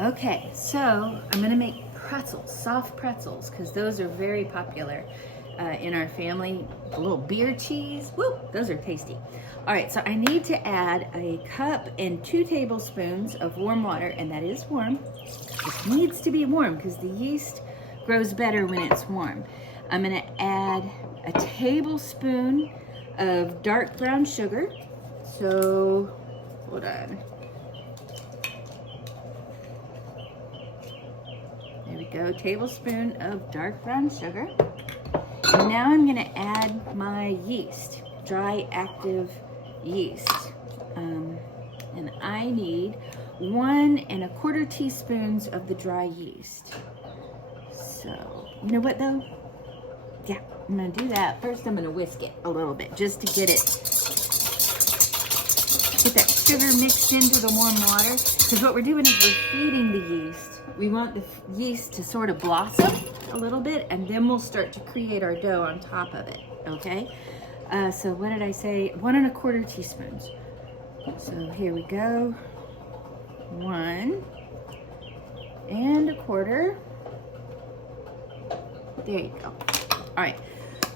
Okay, so I'm gonna make pretzels, soft pretzels, because those are very popular in our family. A little beer cheese, woo, those are tasty. All right, so I need to add a cup and 2 tablespoons of warm water, and that is warm. It needs to be warm because the yeast grows better when it's warm. I'm gonna add a tablespoon of dark brown sugar. So, hold on. There we go, tablespoon of dark brown sugar. And now I'm gonna add my yeast, dry active yeast. And I need 1 1/4 teaspoons of the dry yeast. So, you know what though? Yeah, I'm gonna do that. First I'm gonna whisk it a little bit just to get that sugar mixed into the warm water. Because what we're doing is we're feeding the yeast. We want the yeast to sort of blossom a little bit, and then we'll start to create our dough on top of it, okay? So what did I say? 1 1/4 teaspoons. So here we go. 1 1/4. There you go. All right,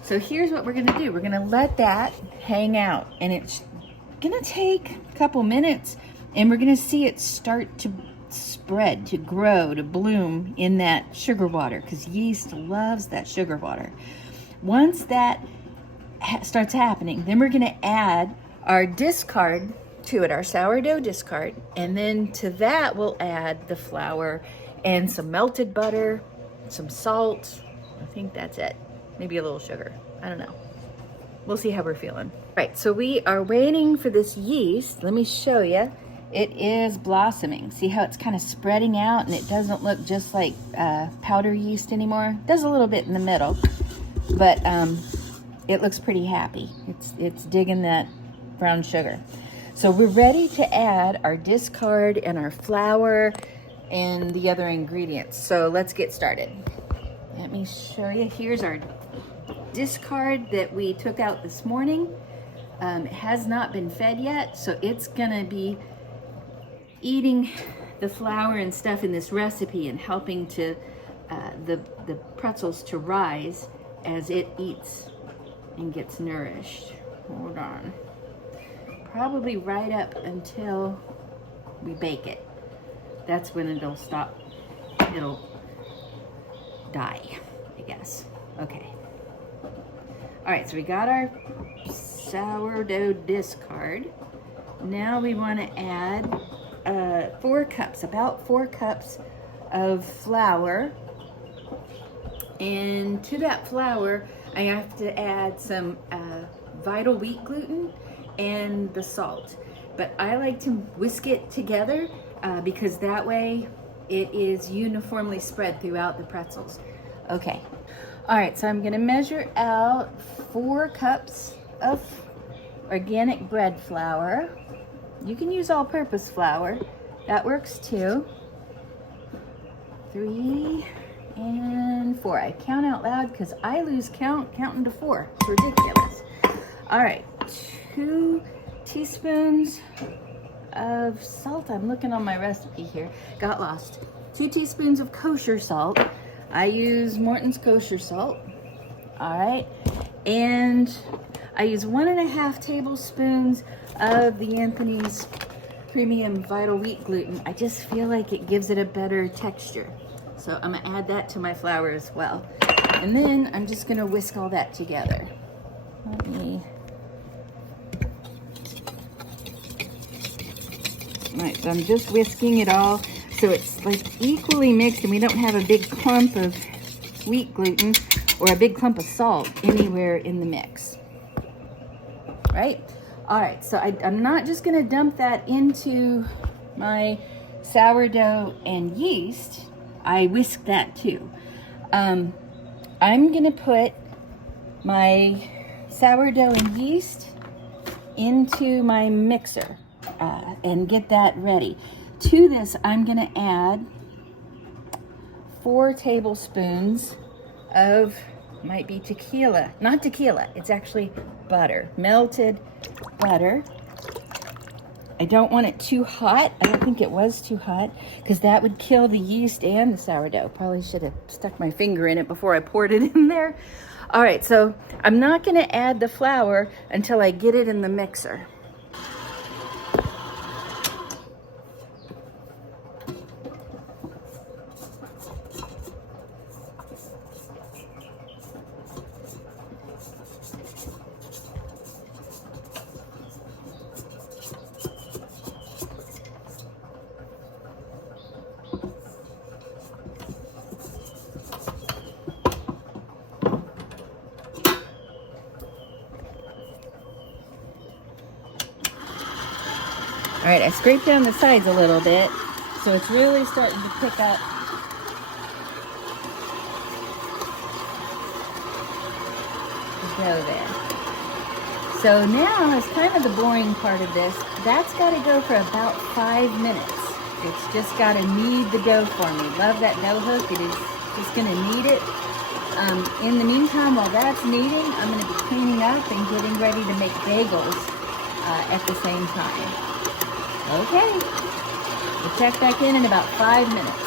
so here's what we're gonna do. We're gonna let that hang out, and it's gonna take a couple minutes, and we're gonna see it start to spread, to grow, to bloom in that sugar water, because yeast loves that sugar water. Once that starts happening, then we're gonna add our discard to it, our sourdough discard, and then to that we'll add the flour and some melted butter, some salt. I think that's it. Maybe a little sugar. I don't know. We'll see how we're feeling. Right, so we are waiting for this yeast. Let me show you. It is blossoming. See how it's kind of spreading out, and it doesn't look just like powder yeast anymore. It does a little bit in the middle, but it looks pretty happy. It's digging that brown sugar. So we're ready to add our discard and our flour and the other ingredients. So let's get started. Let me show you. Here's our discard that we took out this morning. It has not been fed yet, so it's gonna be eating the flour and stuff in this recipe and helping to the pretzels to rise as it eats and gets nourished. Hold on. Probably right up until we bake it. That's when it'll stop. It'll die, I guess. Okay. All right, so we got our sourdough discard. Now we want to add 4 cups, about 4 cups of flour. And to that flour, I have to add some vital wheat gluten and the salt. But I like to whisk it together because that way it is uniformly spread throughout the pretzels. Okay. All right, so I'm gonna measure out 4 cups of organic bread flour. You can use all-purpose flour. That works too. 3 and 4. I count out loud because I lose count counting to 4. It's ridiculous. All right, 2 teaspoons of salt. I'm looking on my recipe here. Got lost. 2 teaspoons of kosher salt. I use Morton's kosher salt. All right, and I use 1 1/2 tablespoons of the Anthony's Premium Vital Wheat Gluten. I just feel like it gives it a better texture. So I'm gonna add that to my flour as well. And then I'm just gonna whisk all that together. Let me. All right, so I'm just whisking it all so it's like equally mixed and we don't have a big clump of wheat gluten or a big clump of salt anywhere in the mix. Right? All right, so I'm not just gonna dump that into my sourdough and yeast. I whisk that too. I'm gonna put my sourdough and yeast into my mixer and get that ready. To this, I'm gonna add 4 tablespoons of, might be tequila, not tequila, it's actually butter, melted butter. I don't want it too hot. I don't think it was too hot because that would kill the yeast and the sourdough. Probably should have stuck my finger in it before I poured it in there. All right, so I'm not gonna add the flour until I get it in the mixer. All right, I scraped down the sides a little bit, so it's really starting to pick up. The dough there. So now is kind of the boring part of this. That's got to go for about 5 minutes. It's just got to knead the dough for me. Love that dough hook. It is just going to knead it. In the meantime, while that's kneading, I'm going to be cleaning up and getting ready to make bagels at the same time. Okay, we'll check back in about 5 minutes.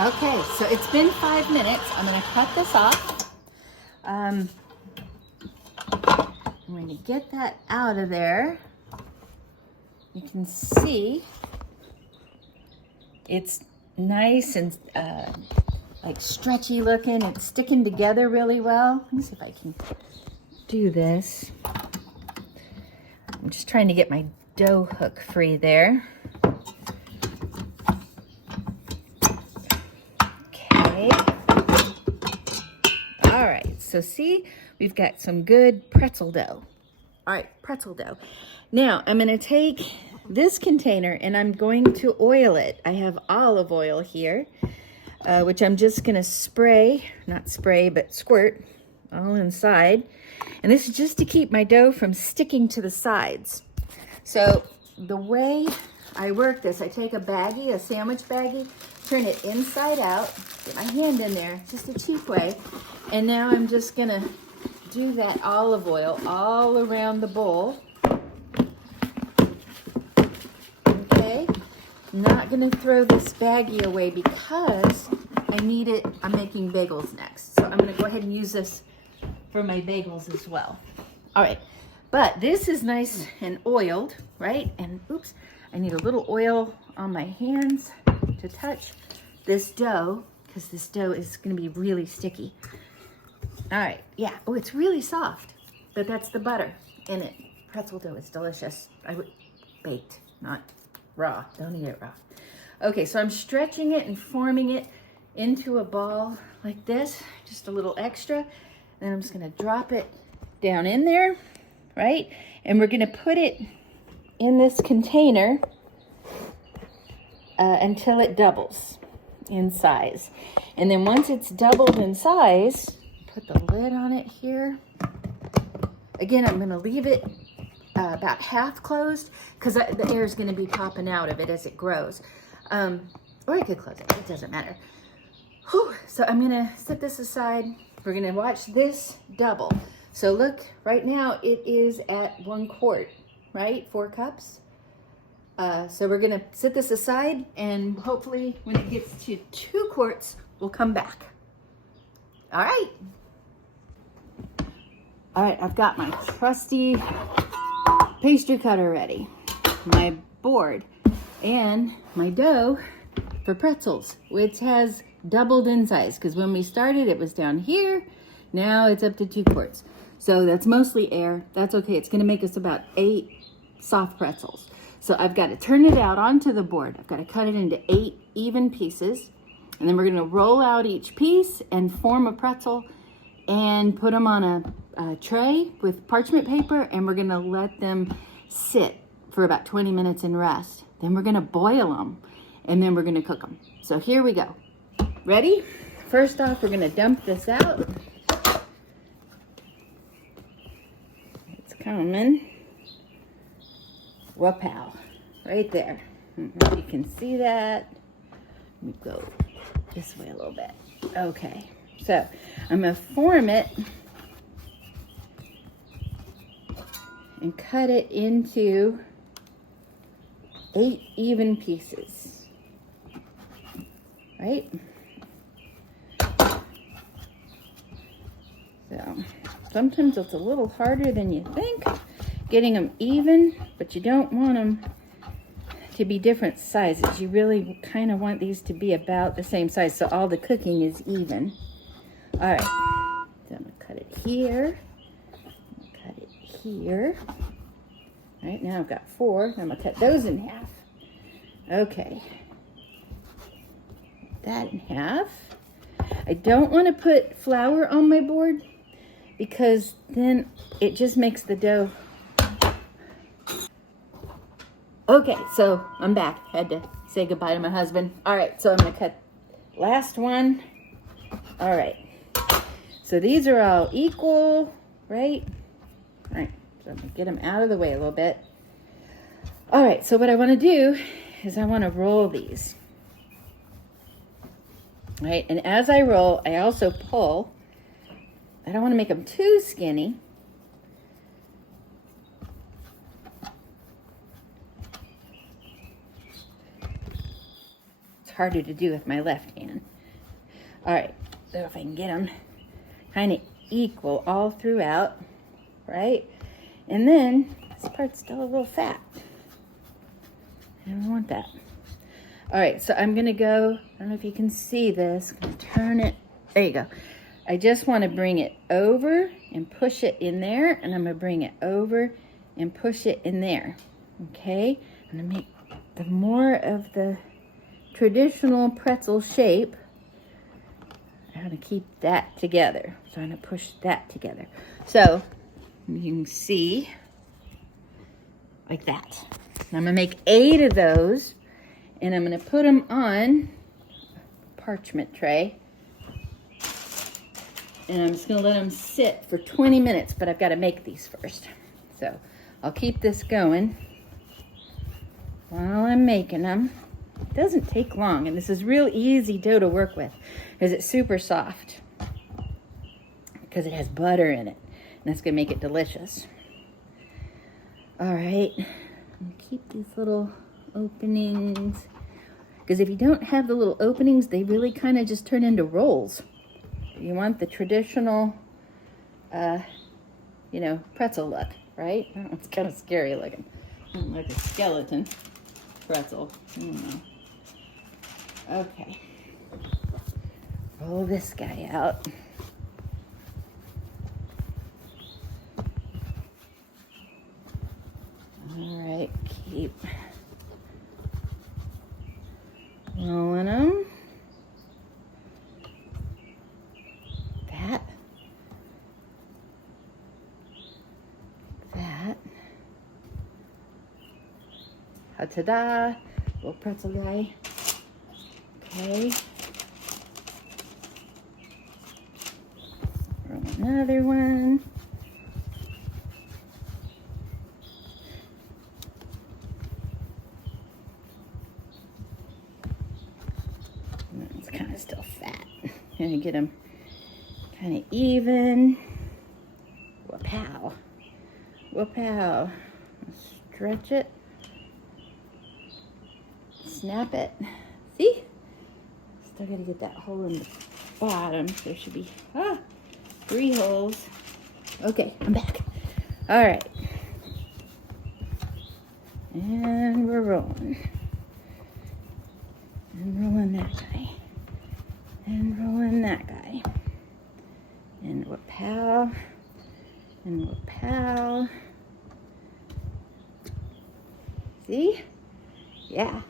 Okay, so it's been 5 minutes. I'm going to cut this off. I'm going to get that out of there. You can see it's nice and like stretchy looking. It's sticking together really well. Let me see if I can do this. I'm just trying to get my dough hook free there. Okay. All right, so see, we've got some good pretzel dough. All right, pretzel dough. Now, I'm gonna take this container and I'm going to oil it. I have olive oil here, which I'm just gonna spray, not spray, but squirt all inside. And this is just to keep my dough from sticking to the sides. So the way I work this, I take a baggie, a sandwich baggie, turn it inside out, get my hand in there, just a cheap way. And now I'm just gonna do that olive oil all around the bowl. Okay, I'm not gonna throw this baggie away because I need it, I'm making bagels next. So I'm gonna go ahead and use this for my bagels as well. All right, but this is nice and oiled, right? And oops, I need a little oil on my hands to touch this dough because this dough is gonna be really sticky. All right, yeah, oh, it's really soft, but that's the butter in it. Pretzel dough is delicious. I would baked, not raw, don't eat it raw. Okay, so I'm stretching it and forming it into a ball like this, just a little extra. Then I'm just gonna drop it down in there, right? And we're gonna put it in this container until it doubles in size. And then once it's doubled in size, put the lid on it here. Again, I'm gonna leave it about half closed because the air is gonna be popping out of it as it grows. Or I could close it, it doesn't matter. Whew. So I'm gonna set this aside. We're gonna watch this double. So look, right now it is at 1 quart, right? 4 cups. So we're gonna set this aside and hopefully when it gets to 2 quarts, we'll come back. All right. All right, I've got my trusty pastry cutter ready, my board, and my dough for pretzels, which has doubled in size because when we started it was down here. Now it's up to 2 quarts. So that's mostly air. That's okay. It's going to make us about 8 soft pretzels. So I've got to turn it out onto the board. I've got to cut it into 8 even pieces. And then we're going to roll out each piece and form a pretzel and put them on a tray with parchment paper. And we're going to let them sit for about 20 minutes and rest. Then we're going to boil them and then we're going to cook them. So here we go. Ready? First off, we're gonna dump this out. It's coming. Wapow, right there. You can see that. Let me go this way a little bit. Okay, so I'm gonna form it and cut it into 8 even pieces, right? So sometimes it's a little harder than you think getting them even, but you don't want them to be different sizes. You really kind of want these to be about the same size so all the cooking is even. All right, so I'm gonna cut it here, cut it here. All right, now I've got 4. I'm gonna cut those in half. Okay, that in half. I don't want to put flour on my board because then it just makes the dough. Okay, so I'm back. Had to say goodbye to my husband. All right, so I'm gonna cut last one. All right, so these are all equal, right? All right, so I'm gonna get them out of the way a little bit. All right, so what I wanna do is I wanna roll these. All right, and as I roll, I also pull. I don't wanna make them too skinny. Harder to do with my left hand. All right, so if I can get them kind of equal all throughout, right? And then this part's still a little fat. I don't want that. All right, so I'm gonna go, I don't know if you can see this, I'm gonna turn it, there you go. I just wanna bring it over and push it in there, and I'm gonna bring it over and push it in there, okay? I'm gonna make the more of the traditional pretzel shape. I'm gonna keep that together. So I'm gonna push that together. So you can see like that. I'm gonna make 8 of those and I'm gonna put them on a parchment tray. And I'm just gonna let them sit for 20 minutes, but I've gotta make these first. So I'll keep this going while I'm making them. It doesn't take long, and this is real easy dough to work with because it's super soft because it has butter in it, and that's gonna make it delicious. All right, keep these little openings because if you don't have the little openings, they really kind of just turn into rolls. You want the traditional, you know, pretzel look, right? Oh, it's kind of scary looking, like a skeleton pretzel. Okay, roll this guy out. All right, keep rolling them. That. Ta-da, little pretzel guy. Okay. Roll another one. It's kind of still fat. Gonna get them kind of even. Whoop-pow. Whoop-pow. Stretch it. Snap it. See? Still gotta get that hole in the bottom. There should be 3 holes. Okay, I'm back. All right. And we're rolling. And rolling that guy. And rolling that guy. And whoop-pow. And whoop-pow. See? Yeah.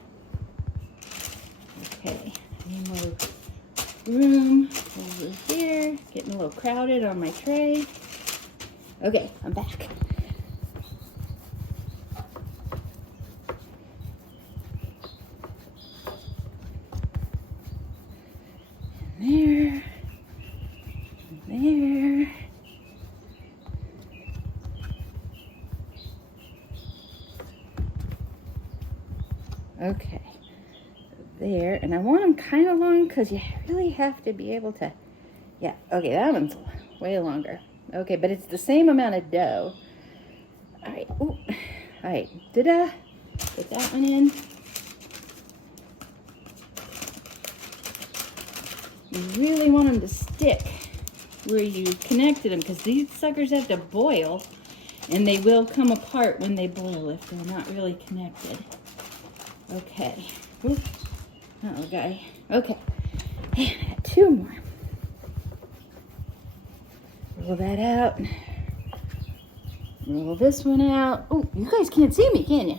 Okay. Any more room over here? Getting a little crowded on my tray. Okay, I'm back. And there. And there. Okay, so there, and I want them kind of long because you really have to be able to, yeah, okay, that one's way longer. Okay, but it's the same amount of dough. All right, ooh. All right, ta-da. Put that one in. You really want them to stick where you connected them, because these suckers have to boil, and they will come apart when they boil if they're not really connected. Okay. Ooh. Oh, guy. Okay. And I got 2 more. Roll that out. Roll this one out. Oh, you guys can't see me, can you?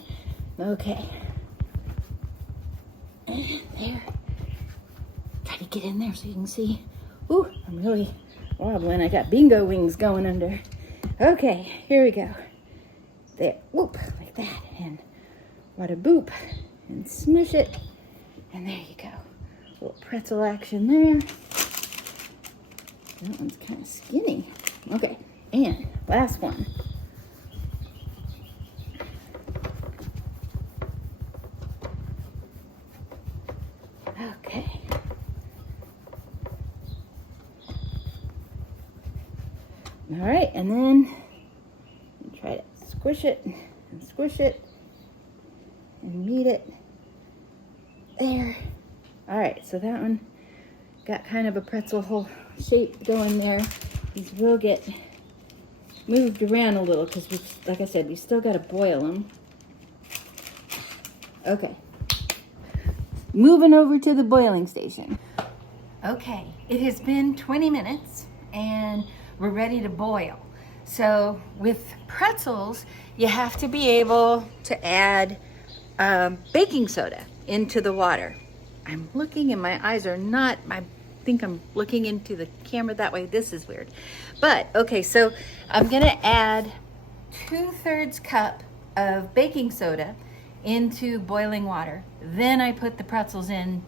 Okay. And there. Try to get in there so you can see. Ooh, I'm really wobbling. I got bingo wings going under. Okay, here we go. There. Whoop, like that. And wada boop. And smush it. And there you go. A little pretzel action there. That one's kind of skinny. Okay, and last one. Okay. All right, and then try to squish it and squish it and meet it. There. All right, so that one got kind of a pretzel hole shape going there. These will get moved around a little because, like I said, we still got to boil them. Okay. Moving over to the boiling station. Okay, it has been 20 minutes and we're ready to boil. So with pretzels, you have to be able to add baking soda into the water. I'm looking and my eyes are not, I think I'm looking into the camera that way. This is weird. But okay, so I'm gonna add 2/3 cup of baking soda into boiling water. Then I put the pretzels in.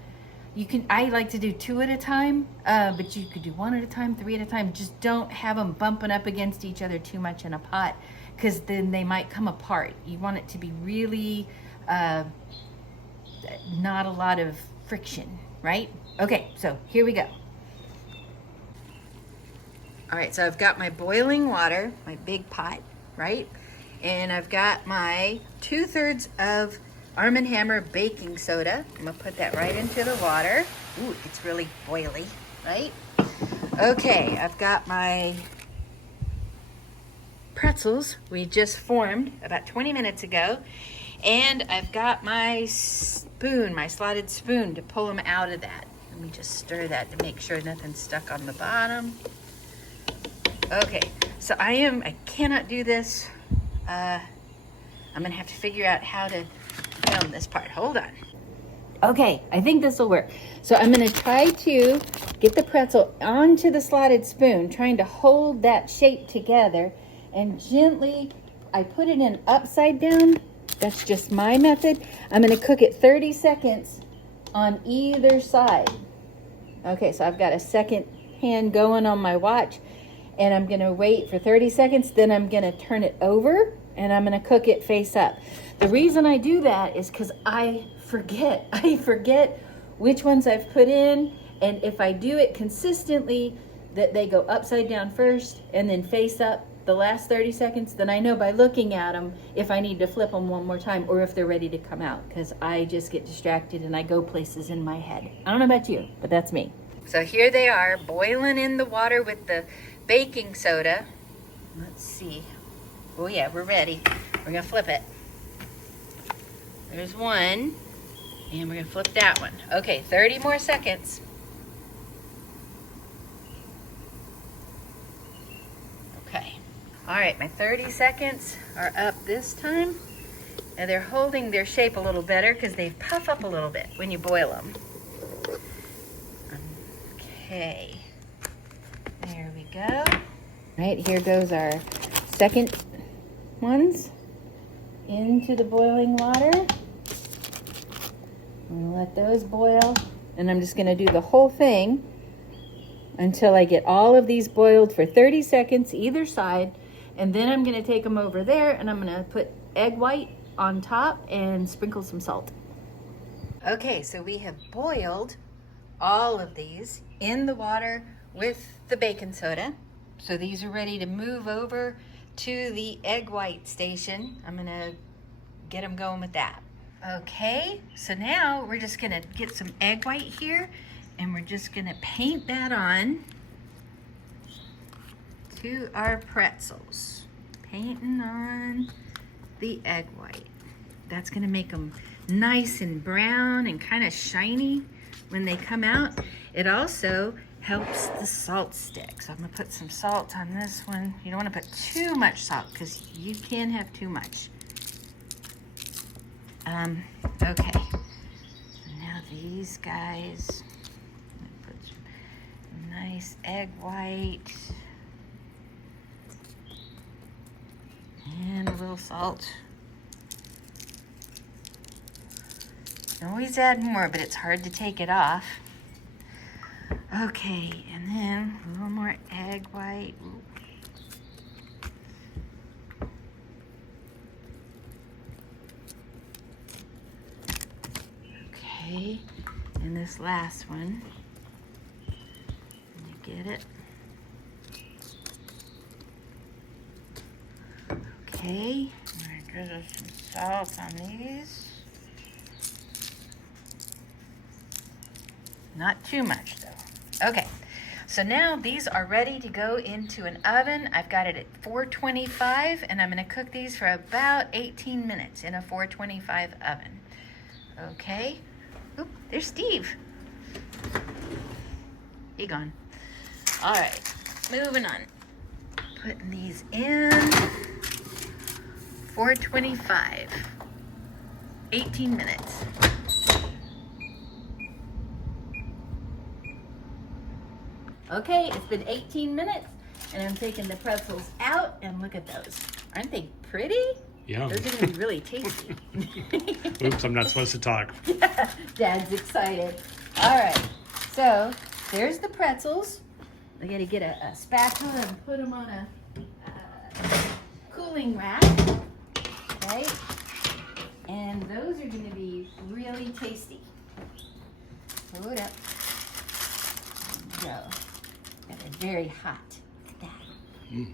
I like to do 2 at a time, but you could do 1 at a time, 3 at a time. Just don't have them bumping up against each other too much in a pot, because then they might come apart. You want it to be really not a lot of friction, right? Okay, so here we go. All right, so I've got my boiling water, my big pot, right? And I've got my 2/3 of Arm & Hammer baking soda. I'm gonna put that right into the water. Ooh, it's really boily, right? Okay, I've got my pretzels we just formed about 20 minutes ago. And I've got my spoon, my slotted spoon, to pull them out of that. Let me just stir that to make sure nothing's stuck on the bottom. Okay, so I cannot do this. I'm gonna have to figure out how to film this part. Hold on. Okay, I think this will work. So I'm gonna try to get the pretzel onto the slotted spoon, trying to hold that shape together, and gently, I put it in upside down. That's just my method. I'm gonna cook it 30 seconds on either side. Okay, so I've got a second hand going on my watch, and I'm gonna wait for 30 seconds, then I'm gonna turn it over, and I'm gonna cook it face up. The reason I do that is because I forget which ones I've put in, and if I do it consistently, that they go upside down first and then face up the last 30 seconds, then I know by looking at them if I need to flip them one more time or if they're ready to come out, because I just get distracted and I go places in my head. I don't know about you, but that's me. So here they are, boiling in the water with the baking soda. Let's see. Oh yeah, we're ready. We're gonna flip it. There's one, and we're gonna flip that one. Okay, 30 more seconds. Okay. All right, my 30 seconds are up this time, and they're holding their shape a little better because they puff up a little bit when you boil them. Okay, there we go. All right, here goes our second ones into the boiling water. I'm gonna let those boil, and I'm just gonna do the whole thing until I get all of these boiled for 30 seconds either side, and then I'm gonna take them over there and I'm gonna put egg white on top and sprinkle some salt. Okay, so we have boiled all of these in the water with the baking soda. So these are ready to move over to the egg white station. I'm gonna get them going with that. Okay, so now we're just gonna get some egg white here and we're just gonna paint that on to our pretzels. Painting on the egg white. That's gonna make them nice and brown and kind of shiny when they come out. It also helps the salt stick. So I'm gonna put some salt on this one. You don't wanna put too much salt because you can have too much. Okay. Now these guys, I'm gonna put some nice egg white and a little salt. You can always add more, but it's hard to take it off. Okay, and then a little more egg white. Ooh. Okay, and this last one. Let me get it. Okay, I'm gonna drizzle some salt on these. Not too much though. Okay, so now these are ready to go into an oven. I've got it at 425 and I'm gonna cook these for about 18 minutes in a 425 oven. Okay, oop, there's Steve. He gone. All right, moving on. Putting these in, 425, 18 minutes. Okay, it's been 18 minutes and I'm taking the pretzels out and look at those. Aren't they pretty? Yum. Those are gonna be really tasty. Oops, I'm not supposed to talk. Dad's excited. All right, so there's the pretzels. I gotta get a spatula and put them on a cooling rack, right? And those are gonna be really tasty. Hold up. There we go. Got it very hot. Look at that. Mm.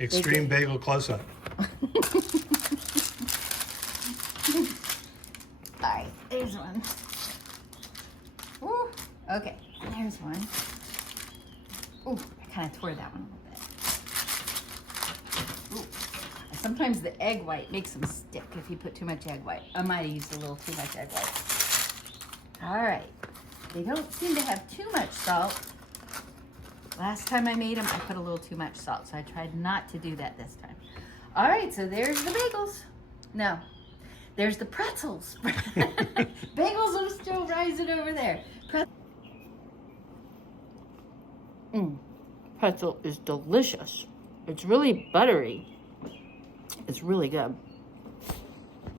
Extreme bagel close-up. All right, there's one. Woo. Okay, there's one. Ooh, I kind of tore that one a little bit. Ooh. Sometimes the egg white makes them stick if you put too much egg white. I might have used a little too much egg white. All right. They don't seem to have too much salt. Last time I made them, I put a little too much salt, so I tried not to do that this time. All right, so there's the bagels. No, there's the pretzels. Bagels are still rising over there. Pretzel is delicious. It's really buttery. It's really good.